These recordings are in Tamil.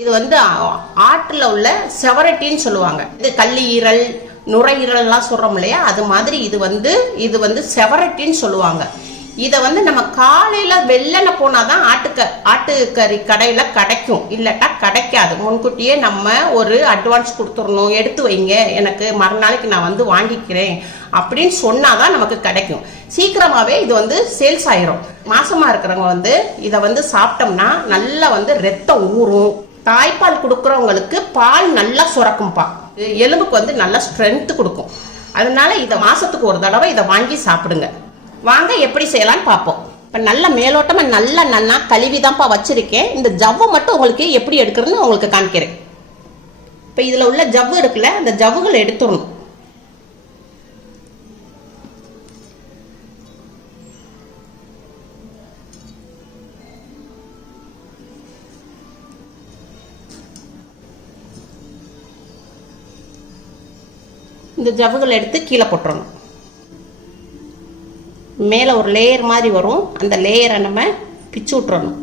இது வந்து ஆட்டுல உள்ள செவரட்டின்னு சொல்லுவாங்க. இது கல்லீரல் நுரையீரல்லாம் சொல்றோம் இல்லையா, அது மாதிரி இது வந்து செவரட்டின்னு சொல்லுவாங்க. இதை வந்து நம்ம காலையில வெள்ளன போனாதான் ஆட்டுக்கறி கடையில கிடைக்கும், இல்லட்டா கிடைக்காது. முன்கூட்டியே நம்ம ஒரு அட்வான்ஸ் கொடுத்துடணும், எடுத்து வைங்க எனக்கு மறுநாளைக்கு நான் வந்து வாங்கிக்கிறேன் அப்படின்னு சொன்னாதான் நமக்கு கிடைக்கும். சீக்கிரமாவே இது வந்து சேல்ஸ் ஆயிரும். மாசமா இருக்கிறவங்க வந்து இதை வந்து சாப்பிட்டோம்னா நல்லா வந்து ரத்தம் ஊறும். தாய்ப்பால் கொடுக்குறவங்களுக்கு பால் நல்லா சுரக்கும்பா, எலும்புக்கு வந்து நல்லா ஸ்ட்ரென்த் கொடுக்கும். அதனால இதை மாசத்துக்கு ஒரு தடவை இதை வாங்கி சாப்பிடுங்க. வாங்க எப்படி செய்யலாம்னு பார்ப்போம். இப்போ நல்ல மேலோட்டமா நல்லா கழுவி தான்ப்பா வச்சிருக்கேன். இந்த ஜவ்வை மட்டும் உங்களுக்கு எப்படி எடுக்கிறதுன்னு உங்களுக்கு காமிக்கிறேன். இப்போ இதுல உள்ள ஜவ்வு இருக்குல்ல, அந்த ஜவ்வுகளை எடுத்துடணும். இந்த ஜவ்வுகளை எடுத்து கீழே போட்டுறணும். மேலே ஒரு லேயர் மாதிரி வரும், அந்த லேயரை நம்ம பிச்சு விட்டுறணும்.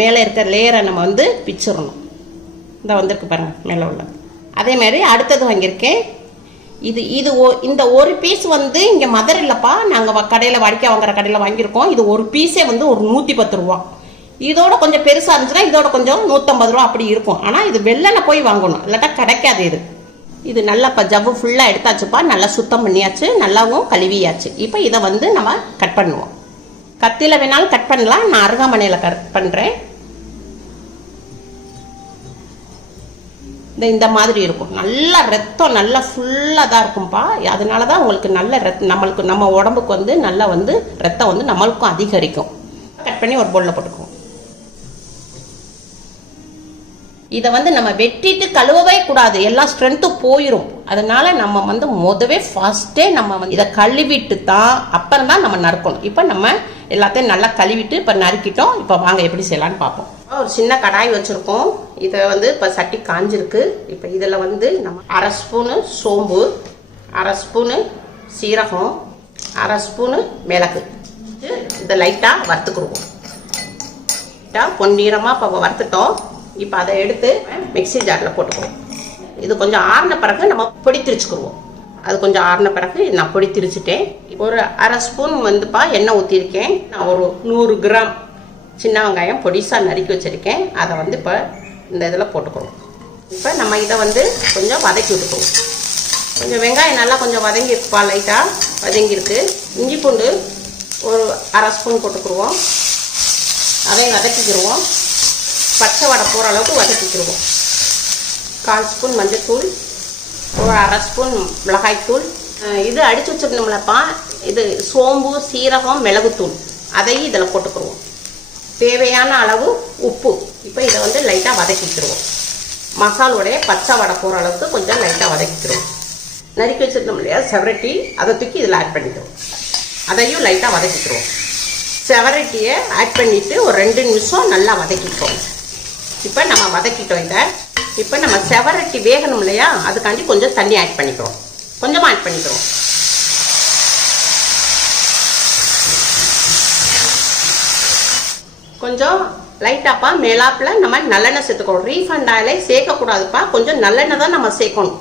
மேலே இருக்கிற லேயரை நம்ம வந்து பிச்சிடணும். இந்த வந்திருக்கு பாருங்க மேலே உள்ள. அதே மாதிரி அடுத்தது வாங்கியிருக்கேன். இந்த ஒரு பீஸ் வந்து இங்கே மதர் இல்லைப்பா, நாங்கள் கடையில் வாடிக்கை வாங்குற கடையில் வாங்கியிருக்கோம். இது ஒரு பீஸே வந்து ஒரு 110 ரூபா. இதோட கொஞ்சம் பெருசாக இருந்துச்சுன்னா இதோட கொஞ்சம் 150 ரூபா அப்படி இருக்கும். ஆனால் இது வெள்ளனை போய் வாங்கணும், இல்லாட்டா கிடைக்காது. இது நல்லா இப்போ ஜவ்வு ஃபுல்லாக எடுத்தாச்சுப்பா, நல்லா சுத்தம் பண்ணியாச்சு, நல்லாவும் கழுவியாச்சு. இப்போ இதை வந்து நம்ம கட் பண்ணுவோம். கத்தியில் வேணாலும் கட் பண்ணலாம், நான் அருகாமனையில் கட் பண்ணுறேன். இந்த மாதிரி இருக்கும். நல்லா ரத்தம் நல்லா ஃபுல்லாக தான் இருக்கும்பா. அதனால தான் உங்களுக்கு நல்ல நம்ம உடம்புக்கு வந்து நல்லா வந்து ரத்தம் வந்து நம்மளுக்கும் அதிகரிக்கும். கட் பண்ணி ஒரு பவுலில் போட்டுக்குவோம். இதை வந்து நம்ம வெட்டிட்டு கழுவவே கூடாது, எல்லாம் ஸ்ட்ரென்த்தும் போயிடும். அதனால நம்ம வந்து முதவே ஃபர்ஸ்டே நம்ம வந்து இதை கழுவிட்டு தான் அப்புறம் தான் நம்ம நறுக்கணும். இப்போ நம்ம எல்லாத்தையும் நல்லா கழுவிட்டு இப்போ நறுக்கிட்டோம். இப்போ வாங்க எப்படி செய்யலான்னு பார்ப்போம். ஒரு சின்ன கடாய் வச்சிருக்கோம். இதை வந்து இப்போ சட்டி காஞ்சிருக்கு. இப்போ இதில் வந்து நம்ம 1/2 ஸ்பூனு சோம்பு, 1/2 ஸ்பூனு சீரகம், 1/2 ஸ்பூனு மிளகு இதை லைட்டாக வறுத்துக்குருவோம். பொன்னிறமாக இப்போ வறுத்துட்டோம். இப்போ அதை எடுத்து மிக்ஸி ஜாரில் போட்டுக்குவோம். இது கொஞ்சம் ஆறின பிறகு நம்ம பொடி திரிச்சுக்குருவோம். அது கொஞ்சம் ஆறின பிறகு நான் பொடி திரிச்சுட்டேன். ஒரு 1/2 ஸ்பூன் வந்துப்பா எண்ணெய் ஊற்றிருக்கேன். நான் ஒரு 100 கிராம் சின்ன வெங்காயம் பொடிசாக நறுக்கி வச்சுருக்கேன். அதை வந்து இப்போ இந்த இதில் போட்டுக்குவோம். இப்போ நம்ம இதை வந்து கொஞ்சம் வதக்கி விட்டுக்குவோம். கொஞ்சம் வெங்காயம் நல்லா கொஞ்சம் வதங்கிருக்குப்பா, லைட்டாக வதங்கியிருக்கு. இஞ்சி பூண்டு ஒரு 1/2 ஸ்பூன் போட்டுக்குருவோம். அதையும் வதக்கிக்கிடுவோம். பச்சை வடை போகிற அளவுக்கு வதக்கிக்கிடுவோம். 1/4 ஸ்பூன் மஞ்சள்தூள், ஒரு 1/2 ஸ்பூன் மிளகாய்த்தூள். இது அடித்து வச்சுருந்தோம்லப்பா, இது சோம்பு சீரகம் மிளகுத்தூள், அதையும் இதில் போட்டுக்குருவோம். தேவையான அளவு உப்பு. இப்போ இதை வந்து லைட்டாக வதக்கிக்கிடுவோம். மசாலோடைய பச்சை வடை போகிற அளவுக்கு கொஞ்சம் லைட்டாக வதக்கிக்கிடுவோம். நறுக்கி வச்சுருந்தோம் இல்லையா செவரட்டி, அதை தூக்கி இதில் ஆட் பண்ணிக்கிறோம். அதையும் லைட்டாக வதக்கிக்கிறோம். செவரட்டியை ஆட் பண்ணிவிட்டு ஒரு 2 நிமிஷம் நல்லா வதக்கிக்கிறோம். இப்போ நம்ம வதக்கிட்டோம். இப்போ நம்ம செவரட்டி வேகணும் இல்லையா, அதுக்காண்டி கொஞ்சம் தண்ணி ஆட் பண்ணிக்கிறோம். கொஞ்சமாக ஆட் பண்ணிக்கிறோம். கொஞ்சம் லைட்டாப்பா மேலாப்பில் நம்ம நல்லெண்ணெய் சேர்த்துக்கணும். ரீஃபண்ட் ஆயிலை சேர்க்கக்கூடாதுப்பா, கொஞ்சம் நல்லெண்ணெய் தான் நம்ம சேர்க்கணும்.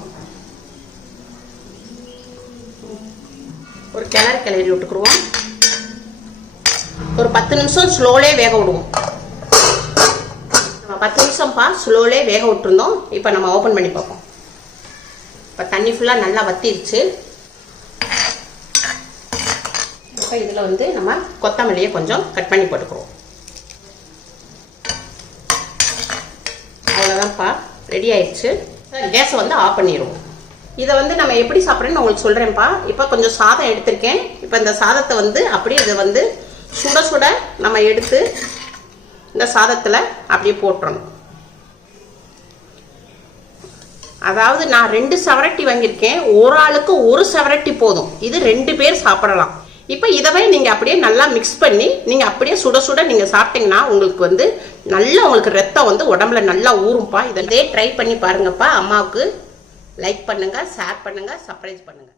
ஒரு கிளறி விட்டுக்குருவோம். ஒரு 10 நிமிஷம் ஸ்லோலே வேக விடுவோம். நம்ம 10 நிமிஷம்ப்பா ஸ்லோலே வேக விட்டுருந்தோம். இப்போ நம்ம ஓப்பன் பண்ணி பார்ப்போம். இப்போ தண்ணி ஃபுல்லாக நல்லா வத்திருச்சு. இப்போ இதில் வந்து நம்ம கொத்தமல்லியை கொஞ்சம் கட் பண்ணி போட்டுக்குவோம். அவ்வளோதான்ப்பா, ரெடி ஆயிடுச்சு. கேஸை வந்து ஆஃப் பண்ணிடுவோம். இதை வந்து நம்ம எப்படி சாப்பிட்றேன்னு உங்களுக்கு சொல்கிறேன்ப்பா. இப்போ கொஞ்சம் சாதம் எடுத்திருக்கேன். இப்போ இந்த சாதத்தை வந்து அப்படியே இதை வந்து சுட சுட நம்ம எடுத்து இந்த சாதத்தில் அப்படியே போட்டுறணும். அதாவது நான் 2 செவரட்டி வாங்கியிருக்கேன். ஒரு ஆளுக்கு ஒரு செவரட்டி போதும். இது 2 பேர் சாப்பிடலாம். இப்போ இதவே நீங்கள் அப்படியே நல்லா மிக்ஸ் பண்ணி நீங்கள் அப்படியே சுட சுட நீங்கள் சாப்பிட்டீங்கன்னா உங்களுக்கு வந்து நல்லா உங்களுக்கு ரத்தம் வந்து உடம்புல நல்லா ஊறும்பா. இதே ட்ரை பண்ணி பாருங்கப்பா. அம்மாவுக்கு லைக் பண்ணுங்கள், ஷேர் பண்ணுங்கள், சப்ஸ்கிரைப் பண்ணுங்கள்.